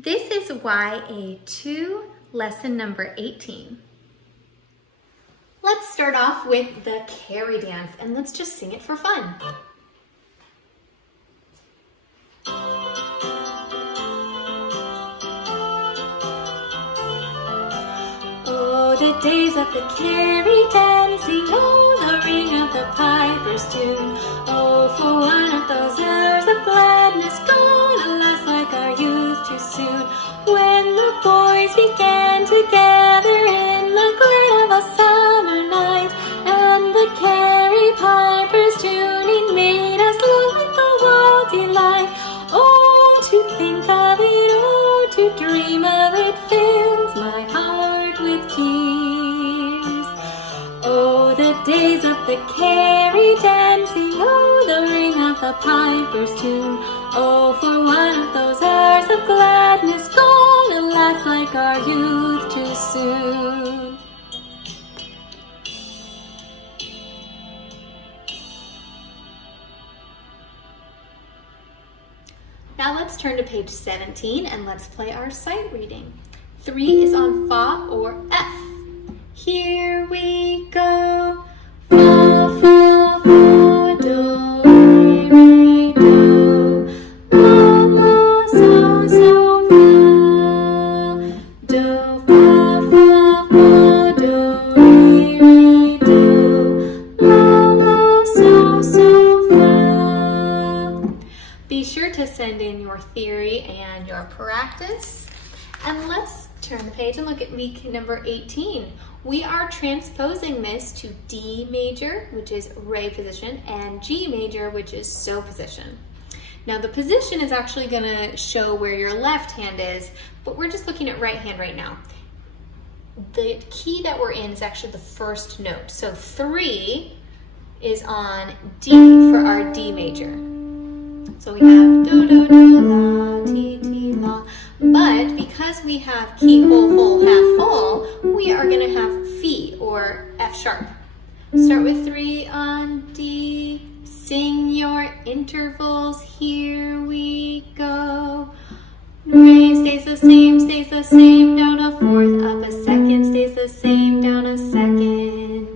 This is YA2, lesson number 18. Let's start off with the carry dance and let's just sing it for fun. Oh, the days of the carry dancing, oh, the ring of the piper's tune. Oh, for one of those hours of gladness gone, alas, like our youth too soon. When the boys began to gather in the glare of a summer night, and the carry piper's tuning made us look like the world delight. Oh, to think of it, oh, to dream of it fills my heart with tears. Oh, the days of the carry dancing, oh, the ring of the piper's tune. Oh, for one of those hours of gladness gone, alas, like our youth too soon. Now let's turn to page 17 and let's play our sight reading. 3 is on Fa or F. Here we go. Fa, fa, fa, do, re, do. La, la, so, so, fa. Do, fa, fa, fa, do, re, do. La, la, so, so, fa. Be sure to send in your theory and your practice. And let's turn the page and look at week number 18. We are transposing this to D major, which is re position, and G major, which is so position. Now the position is actually going to show where your left hand is, but we're just looking at right hand right now. The key that we're in is actually the first note. So 3 is on D for our D major. So we have do, do, do, la, ti, ti, la. But because we have key, whole, whole, half, whole, we are going to have Fi or F sharp. Start with 3 on D. Sing your intervals. Here we go. Re stays the same, down a fourth, up a second, stays the same, down a second,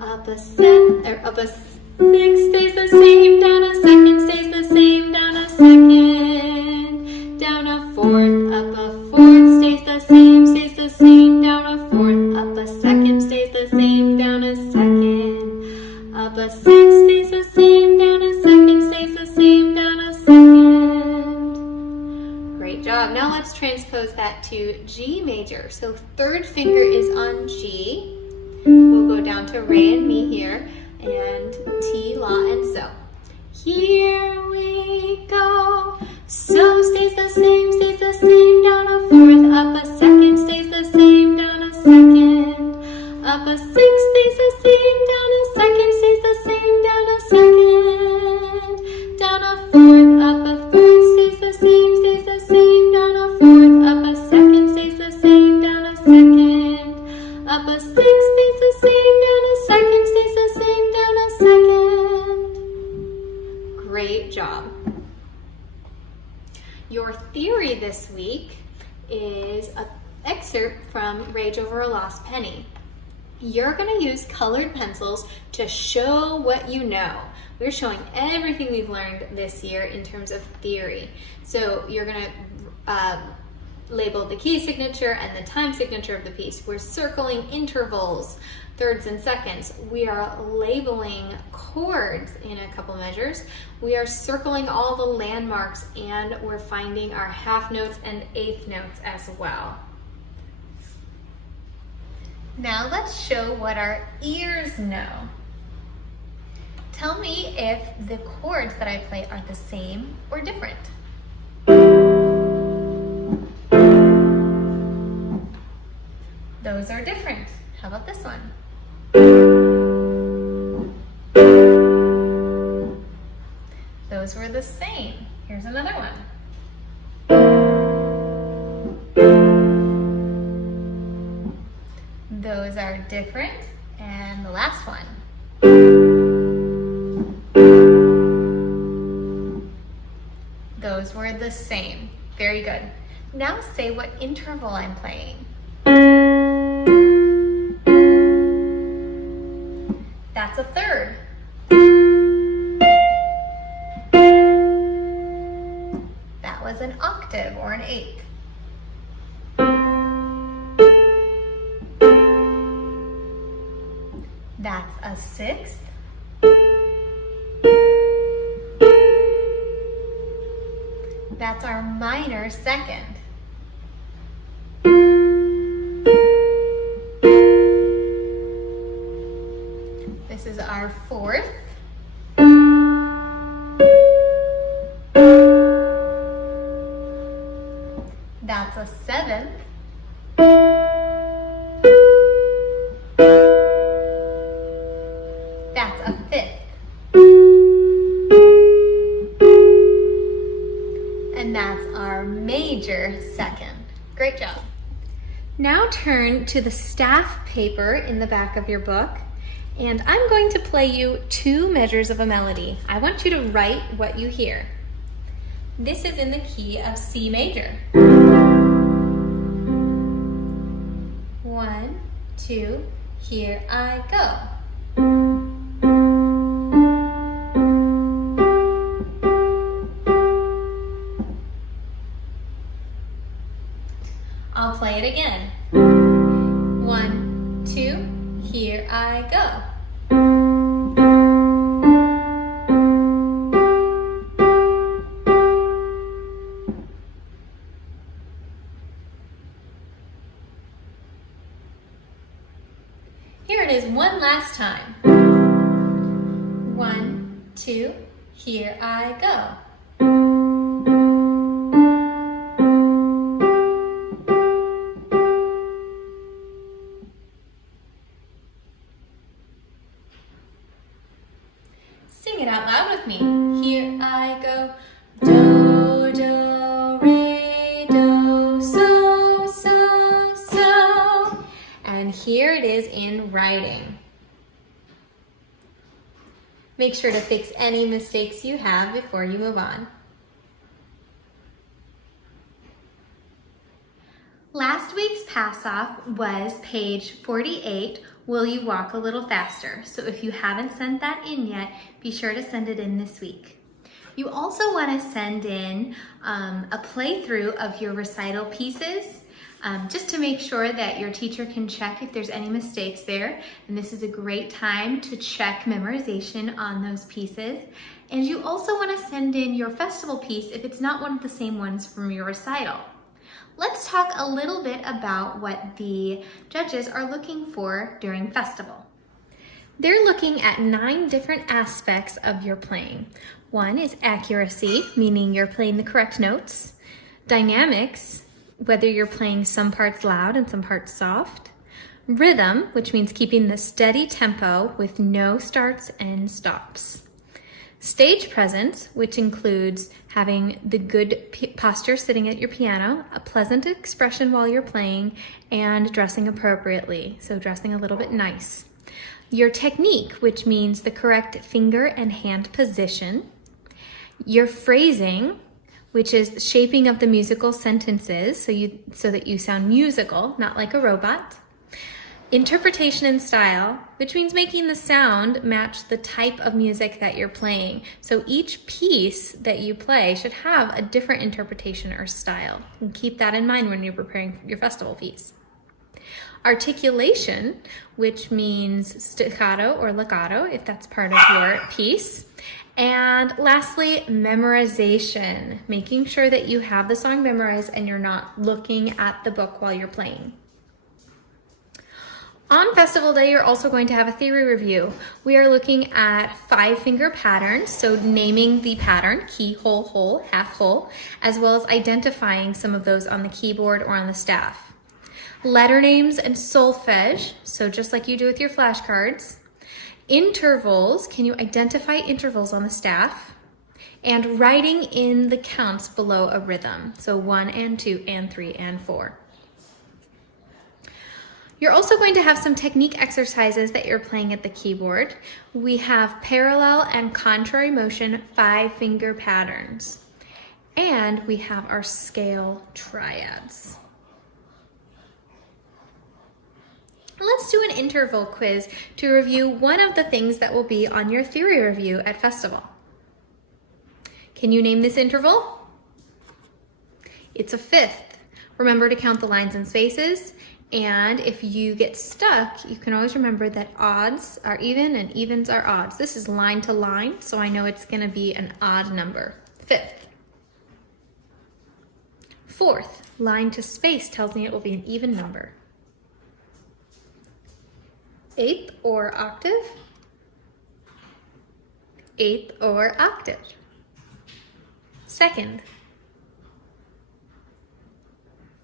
up a sixth, stays the same, down a second, stays the same, down a second, down a fourth, up a fourth, stays the same, down a fourth, up a second, stays the same, down a second, up a sixth, stays the same, down a second, stays the same, down a second. Great job. Now let's transpose that to G major. So third finger is on G. We'll go down to re and mi here, and ti, la, and so. Here we go. So stays the same, down a fourth, up a second, stays the same, down a second, up a sixth, stays the same, down a second, stays the same, down a second, down a fourth, up a third, stays the same, down a fourth, up a second, stays the same, down a second, up a sixth, stays the same, down a second, stays the same, down a second. Great job. Your theory this week is an excerpt from Rage Over a Lost Penny. You're going to use colored pencils to show what you know. We're showing everything we've learned this year in terms of theory. So you're going to label the key signature and the time signature of the piece. We're circling intervals, thirds and seconds. We are labeling chords in a couple measures. We are circling all the landmarks, and we're finding our half notes and eighth notes as well. Now let's show what our ears know. Tell me if the chords that I play are the same or different. Those are different. How about this one? Those were the same. Here's another one. Those are different. And the last one. Those were the same. Very good. Now say what interval I'm playing. That's a third. That was an octave or an eighth. That's a sixth. That's our minor second. This is our fourth. That's a seventh. That's a fifth. And that's our major second. Great job. Now turn to the staff paper in the back of your book, and I'm going to play you 2 measures of a melody. I want you to write what you hear. This is in the key of C major. 1, 2, here I go. I'll play it again. 1, 2, here I go. Here it is one last time. 1, 2, here I go. Sing it out loud with me. Here I go. Do, do, re, do, so, so, so. And here it is in writing. Make sure to fix any mistakes you have before you move on. Last week's pass-off was page 48, Will You Walk a Little Faster? So if you haven't sent that in yet, be sure to send it in this week. You also want to send in a playthrough of your recital pieces, just to make sure that your teacher can check if there's any mistakes there. And this is a great time to check memorization on those pieces. And you also want to send in your festival piece if it's not one of the same ones from your recital. Let's talk a little bit about what the judges are looking for during festival. They're looking at 9 different aspects of your playing. One is accuracy, meaning you're playing the correct notes. Dynamics, whether you're playing some parts loud and some parts soft. Rhythm, which means keeping the steady tempo with no starts and stops. Stage presence, which includes having the good posture sitting at your piano, a pleasant expression while you're playing, and dressing appropriately, so dressing a little bit nice. Your technique, which means the correct finger and hand position. Your phrasing, which is shaping of the musical sentences so that you sound musical, not like a robot. Interpretation and style, which means making the sound match the type of music that you're playing. So each piece that you play should have a different interpretation or style. And keep that in mind when you're preparing your festival piece. Articulation, which means staccato or legato, if that's part of your piece. And lastly, memorization, making sure that you have the song memorized and you're not looking at the book while you're playing. On festival day, you're also going to have a theory review. We are looking at 5-finger patterns, so naming the pattern, key, whole, whole, half whole, as well as identifying some of those on the keyboard or on the staff. Letter names and solfege, so just like you do with your flashcards. Intervals, can you identify intervals on the staff? And writing in the counts below a rhythm, so 1 and 2 and 3 and 4. You're also going to have some technique exercises that you're playing at the keyboard. We have parallel and contrary motion 5-finger patterns. And we have our scale triads. Let's do an interval quiz to review one of the things that will be on your theory review at Festival. Can you name this interval? It's a fifth. Remember to count the lines and spaces, and if you get stuck, you can always remember that odds are even and evens are odds. This is line to line, so I know it's going to be an odd number. Fifth. Fourth, line to space tells me it will be an even number. Eighth or octave. Eighth or octave. Second.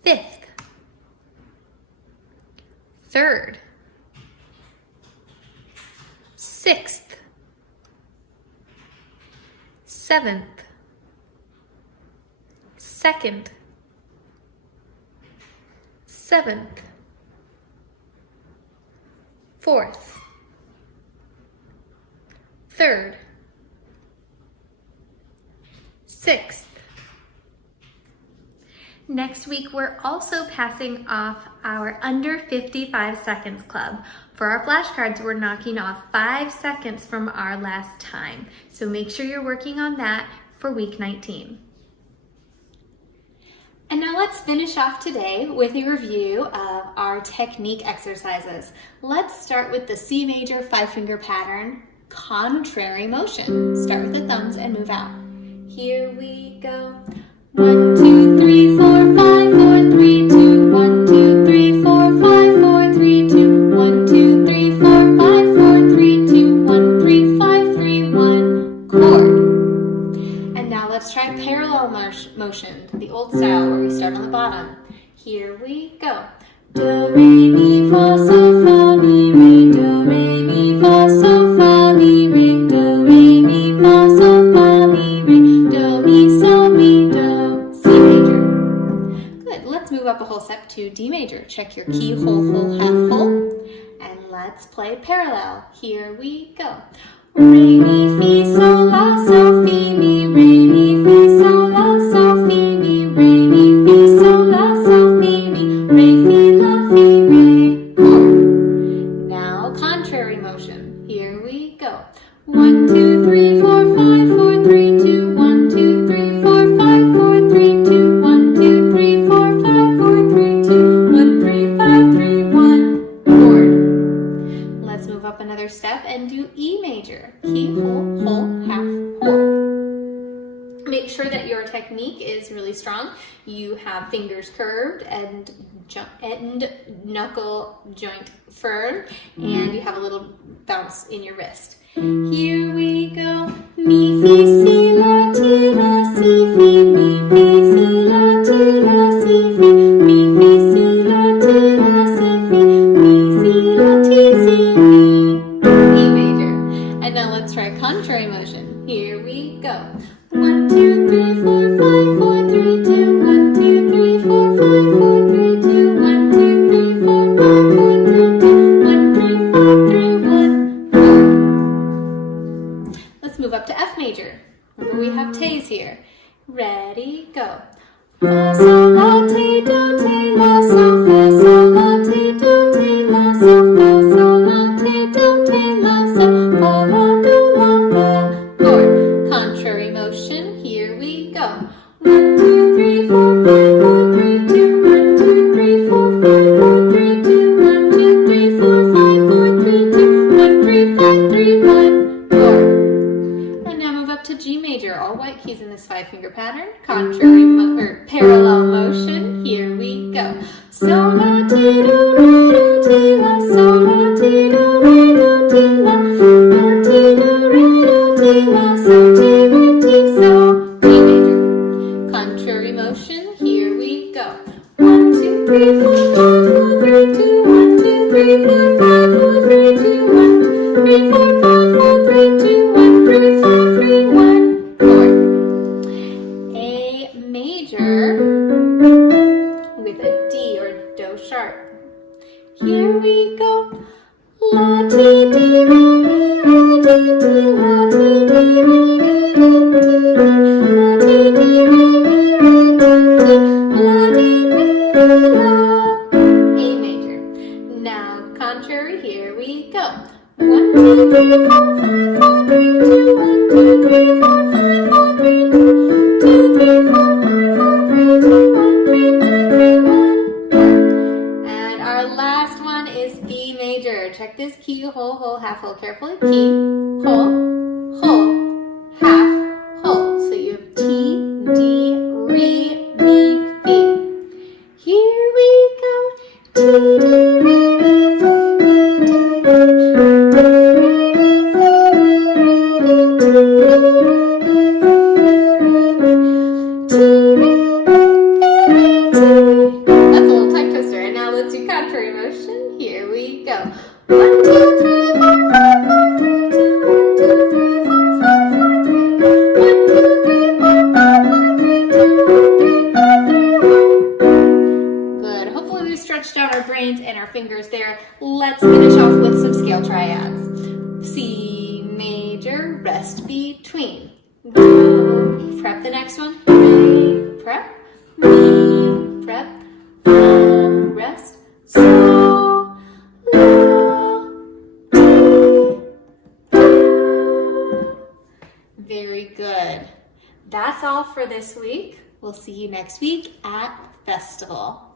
Fifth. Third. Sixth. Seventh. Second. Seventh. Fourth. Third. Sixth. Next week, we're also passing off our Under 55 Seconds Club. For our flashcards, we're knocking off 5 seconds from our last time. So make sure you're working on that for week 19. And now let's finish off today with a review of our technique exercises. Let's start with the C major 5-finger pattern, contrary motion. Start with the thumbs and move out. Here we go. 1, 2, 3, 4, 5, 4, 3, 2, 1, 2, 3, 4, 5, 4, 3, 2, 1, 2, 3, 4, 5, 4, 3, 2, 1, 3, 5, 3, 1, chord. And now let's try parallel motion, the old style where we start on the bottom. Here we go. Do, re, mi, fa, sol, fa, mi, re, do, re, mi, fa, sol, fa, mi, re, do, re, mi, fa, sol, fa, mi, re, do, mi, sol, mi, do, C major. Good, let's move up a whole step to D major. Check your key, whole, whole, half, whole. And let's play parallel. Here we go. Re, mi, fi, sol, la, sol, fi, mi, re, mi, fi, sol, la, sol, fi, mi, re, mi, fi, sol, la, sol, fi, mi, re, fi, la, fi, re, chord. Now contrary motion. Here we go. 1, 2, 3, 4, 5, 4, 3, 2, 1, 2, 3, 4, 5, 4, 3, 2, 1, 2, 3, 4, 5, 4, 3, 2, 1, 3, 5, 3, 1, chord. Let's move up another step and do E major. Key, whole, whole, half, whole. Make sure that your technique is really strong. You have fingers curved and knuckle joint firm, and you have a little bounce in your wrist. Here we go. Mi, fi, si, la, ti, la, si, fi, mi, fi, si, la, ti, la, si, fi, mi, fi, si, la, ti, la, si, fi, mi, si, la, ti, si, mi. E major. And now let's try contrary motion. Here we go. 1, 2, 3, 4, 5, 4, 3, 2, 1, 2, 3, 4, 5, 4, 3, 2, 1, 2, 3, 4, 5, 4, 3, 2, 1, 3, 5, 3, 1, 4. Let's move up to F major. Remember we have T's here. Ready, go. Fa, sol, la, ti, do, ti, la, sol, fa, sol, la, ti, do, ti, la, sol, fa, sol, la, ti, do, ti, la, sol, fa, la, do, la, fa, chord. Contrary motion, here we go. 1, 2, 3, 4, 5, 4, 3, 2, 1, 2, 3, 4, 5, 4, 3, 2, 1, 2, 3, 4, 5, 4, 3, 2, 1, 3, 5, 3, 1, chord. And now move up to G major, all white keys in this 5-finger pattern. Contrary or parallel motion, here we go. Sol, la, ti, do, re, do, ti, la, sol, la, ti, do, re, do, ti, la, la, ti, do, re, do, ti, la, sol, ti, re, ti, sol, D major. Contrary motion, here we go. 1, 2, 3, 4, 5, 4, 3, 2, 1, 2, 3, 4, 5, 4, 3, 2, 1, 2, 3, 4, 5, 4, 3, 2, 1, 3, 5, 3, 1, chord. A major with a D or do sharp. Here we go. La, ti, di, re, mi, re, di, ti, la, ti, di, re, mi, re, di, la, ti, di, re, 2, 3, 4, 5, 4, 3, 2, 1, 2, 3, 4, 5, 4, 3, 2, 2, 3, 4, 5, 4, 3, 2, 1, 3, 2, 3, 1. And our last one is B major. Check this key, whole, whole, half, whole carefully. Key, whole, whole, half, whole. So you have T, D, re, mi, fi. Here we go. T, D, re, mi, fi, mi, D, re, D, re, mi, fi, mi, re, D, re, mi, fi, mi, T, re, mi, fi, mi, T. That's a little tongue twister. And now let's do contrary motion. Here we go. 1, 2, 3, 4, 5, 4, 3, 2, 1, 2, 3, 4, 5, 4, 3, 1, 2, 3, 4, 5, 4, 3, 2, 1, 3, 5, 3, 1. Good. Hopefully we stretched out our brains and our fingers there. Let's finish off with some scale triads. C major, rest between. Do, prep the next one. Re, prep, mi, prep, rest, so, la, ti, do. Very good. That's all for this week. We'll see you next week at Festival.